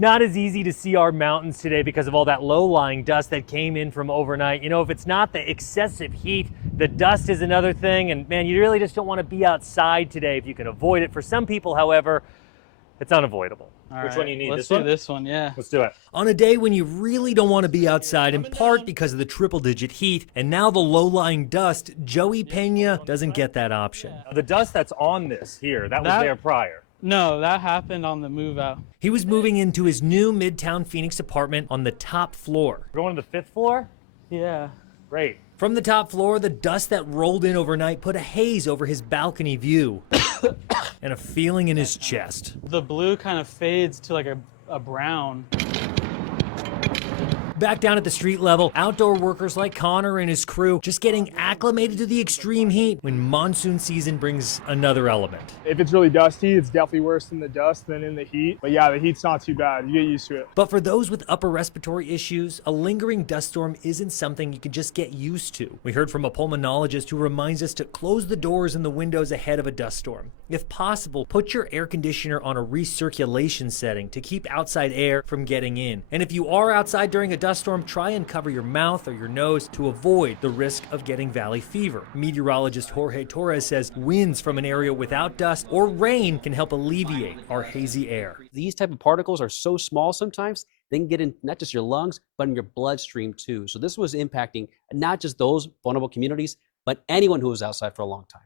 not as easy to see our mountains today because of all that low-lying dust that came in from overnight. You know, if it's not the excessive heat, the dust is another thing, and man, you really just don't want to be outside today if you can avoid it. For some people, however, it's unavoidable. Which one do you need? Let's do this one, yeah. Let's do it. On a day when you really don't want to be outside, in part because of the triple-digit heat, and now the low-lying dust, Joey Pena doesn't get that option. The dust that's on this here, that was there prior. No, that happened on the move out. He was moving into his new Midtown Phoenix apartment on the top floor. Going to the 5th floor? Yeah. Great. From the top floor, the dust that rolled in overnight put a haze over his balcony view and a feeling in his chest. The blue kind of fades to like a brown. Back down at the street level, outdoor workers like Connor and his crew just getting acclimated to the extreme heat when monsoon season brings another element. If it's really dusty, it's definitely worse in the dust than in the heat. But yeah, the heat's not too bad. You get used to it. But for those with upper respiratory issues, a lingering dust storm isn't something you can just get used to. We heard from a pulmonologist who reminds us to close the doors and the windows ahead of a dust storm. If possible, put your air conditioner on a recirculation setting to keep outside air from getting in. And if you are outside during a dust storm, try and cover your mouth or your nose to avoid the risk of getting valley fever. Meteorologist Jorge Torres says winds from an area without dust or rain can help alleviate our hazy air. These type of particles are so small sometimes, they can get in not just your lungs, but in your bloodstream too. So this was impacting not just those vulnerable communities, but anyone who was outside for a long time.